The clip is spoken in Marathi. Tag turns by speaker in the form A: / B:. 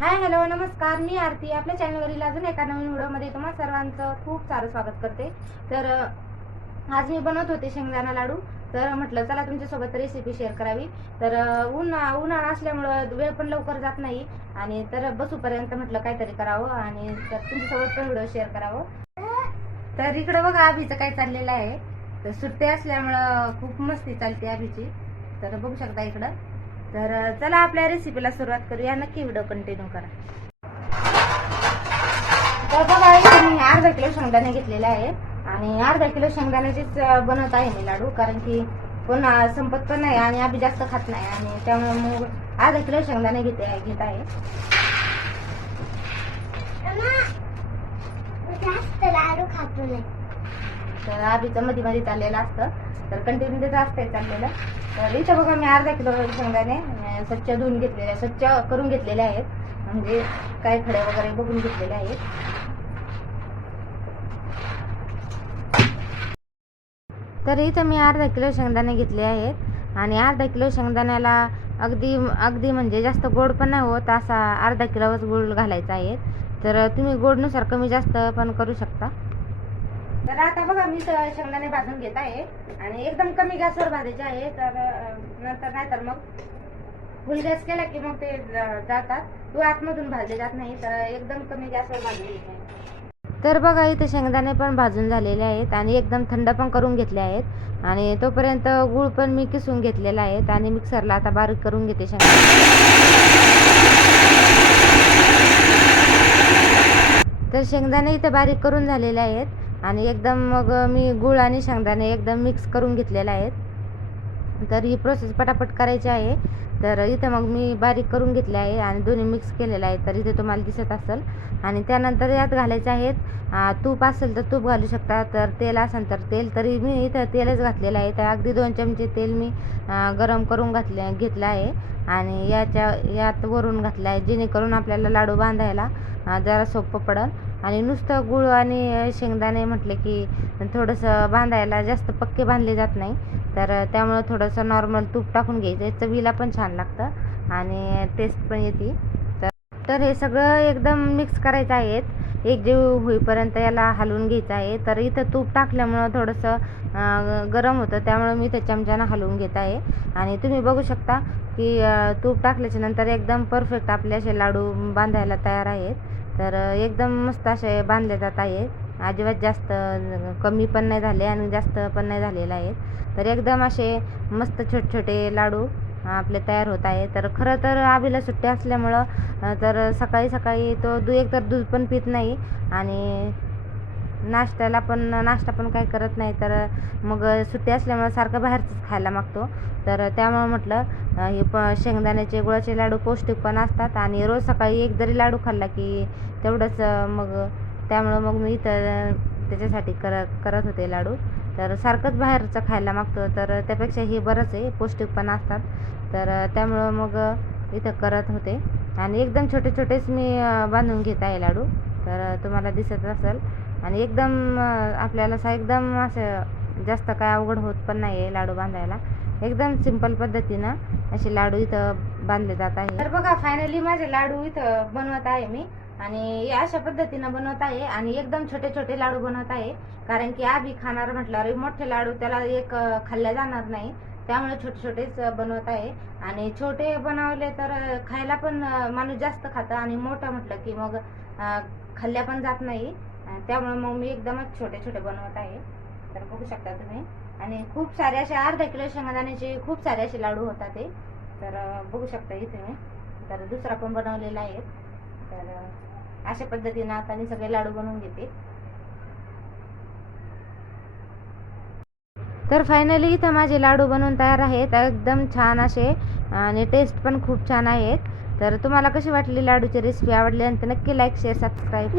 A: हाय हॅलो नमस्कार. मी आरती. आपल्या चॅनलवरील अजून एका नवीन व्हिडिओमध्ये तुम्हा सर्वांचं खूप सारं स्वागत करते. तर आज मी बनवत होते शेंगदाणा लाडू. तर म्हटलं चला तुमच्यासोबत रेसिपी शेअर करावी. तर ऊन उन्हा उन्हाळा असल्यामुळं वेळ पण लवकर जात नाही. आणि तर बसूपर्यंत म्हटलं काहीतरी करावं आणि तर तुमच्यासोबत पण व्हिडिओ शेअर करावं. तर इकडं बघा आभीचं काय चाललेलं आहे. तर सुट्टी असल्यामुळं खूप मस्ती चालते आभीची. तर बघू शकता इकडं. तर चला आपल्या रेसिपीला सुरुवात करूया. नक्की व्हिडिओ कंटिन्यू करा. तर बघा इथे मी अर्धा किलो शेंगदाणे घेतलेले आहे आणि अर्धा किलो शेंगदाण्याचेच बनवत आहे मी लाडू कारण की पुन्हा संपत पण नाही आणि आम्ही जास्त खात नाही. आणि त्यामुळे मग अर्धा किलो शेंगदाणे घेते घेत आहे.
B: जास्त लाडू खातो नाही.
A: तर आबीचं मध्ये मध्ये चाललेलं असतं. तर कंटिन्यू त्याचं असतंय चाललेलं. तर इथं बघा मी अर्धा किलो शेंगदाणे स्वच्छ धुवून घेतलेल्या स्वच्छ करून घेतलेल्या आहेत. म्हणजे काय खडे वगैरे बघून घेतलेले आहेत. तर इथं मी अर्धा किलो शेंगदाणे घेतले आहेत. आणि अर्धा किलो शेंगदाण्याला अगदी अगदी म्हणजे जास्त गोड पण नाही होत असा अर्धा किलोच गुळ घालायचा आहे. तर तुम्ही गोडनुसार कमी जास्त पण करू शकता. तर आता बघा मी शेंगदाणे भाजून घेत आहे आणि एकदम कमी गॅसवर भाजायचे आहे. तर नंतर नाही तर मग फुल गॅस केला की मग ते जातात. तू आतमधून भाजले जात नाही तर एकदम कमी गॅसवर भाजून घेत तर बघा इथे शेंगदाणे पण भाजून झालेले आहेत आणि एकदम थंड पण करून घेतले आहेत. आणि तोपर्यंत गूळ पण मी किसून घेतलेला आहे आणि मिक्सरला आता बारीक करून घेते शेंगदाणे. तर शेंगदाणे इथे बारीक करून झालेले आहेत. आणि एकदम मग मी गूळ आणि शेंगदाणे एकदम मिक्स करून घेतलेले आहेत. तर ही प्रोसेस पटापट करायची आहे. तर इथं मग मी बारीक करून घेतले आहे आणि दोन्ही मिक्स केलेलं आहे तर इथे तुम्हाला दिसत असेल. आणि त्यानंतर यात घालायचे आहेत तूप असेल तर तूप घालू शकता. तर तेल असेल तर तेल. तरी मी इथं तेलच घातलेलं आहे. तर अगदी दोन चमचे तेल मी गरम करून घातले घेतलं आहे. आणि याच्या यात वरून घातलं आहे. जेणेकरून आपल्याला लाडू बांधायला जरा सोपं पडेल आणि नुसतं गूळ आणि शेंगदाणे म्हटले की थोडंसं बांधायला जास्त पक्के बांधले जात नाही. तर त्यामुळं थोडंसं नॉर्मल तूप टाकून घ्यायचं. चवीला पण छान लागतं आणि टेस्ट पण येते. तर तर हे सगळं एकदम मिक्स करायचं आहेत एक जीव होईपर्यंत याला हलवून घ्यायचं आहे. तर इथं तूप टाकल्यामुळं थोडंसं गरम होतं. त्यामुळं मी ते चमच्यानं हलवून घेत आहे. आणि तुम्ही बघू शकता की तूप टाकल्याच्या नंतर एकदम परफेक्ट आपले असे लाडू बांधायला तयार आहेत. तर एकदम मस्त असे बांधले जात आहेत. अजिबात जास्त कमी पण नाही झाले आणि जास्त पण नाही झालेले आहेत. तर एकदम असे मस्त छोटे छोटे लाडू आपले तयार होत आहे. तर खरं तर आभीला सुट्टी असल्यामुळं तर सकाळी सकाळी तो दू एक तर दूध पण पित नाही आणि नाश्त्याला पण नाश्ता पण काही करत नाही. तर मग सुट्टी असल्यामुळं सारखं बाहेरचंच खायला मागतो. तर त्यामुळं म्हटलं हे प शेंगदाण्याचे गुळाचे लाडू पौष्टिक पण असतात आणि रोज सकाळी एक जरी लाडू खाल्ला की तेवढंच मग त्यामुळं मग मी इथं त्याच्यासाठी कर करत होते लाडू. तर सारखंच बाहेरचं खायला मागतो. तर त्यापेक्षा हे बरंच आहे पौष्टिक पण असतात. तर त्यामुळं मग इथं करत होते. आणि एकदम छोटे छोटेच मी बांधून घेत आहे लाडू. तर तुम्हाला दिसत असेल. आणि एकदम आपल्याला असं एकदम असं जास्त काय अवघड होत पण नाही आहे लाडू बांधायला. एकदम सिंपल पद्धतीनं असे लाडू इथं बांधले जात आहे तर बघा फायनली माझे लाडू इथं बनवत आहे मी. आणि अशा पद्धतीनं बनवत आहे आणि एकदम छोटे छोटे लाडू बनवत आहे. कारण की आधी खाणार म्हटल्यावर मोठे लाडू त्याला एक खाल्ल्या जाणार नाही. त्यामुळे छोटे छोटेच बनवत आहे. आणि छोटे बनवले तर खायला पण माणूस जास्त खातं आणि मोठं म्हटलं की मग खाल्ल्या पण जात नाही. त्यामुळे मग मी एकदमच छोटे छोटे बनवत आहे. तर बघू शकता तुम्ही. आणि खूप सारे असे अर्धा किलो शेंगदाण्याचे खूप सारे असे लाडू होतात ते तर बघू शकता इथे मी. तर दुसरा पण बनवलेला आहे. तर अशा पद्धतीने आता मी सगळे लाडू बनवून घेते. तर फायनली इथं माझे लाडू बनवून तयार आहेत. एकदम छान असे आणि टेस्ट पण खूप छान आहेत. तर तुम्हाला कशी वाटली लाडूची रेसिपी आवडली तर नक्की लाईक शेअर सबस्क्राईब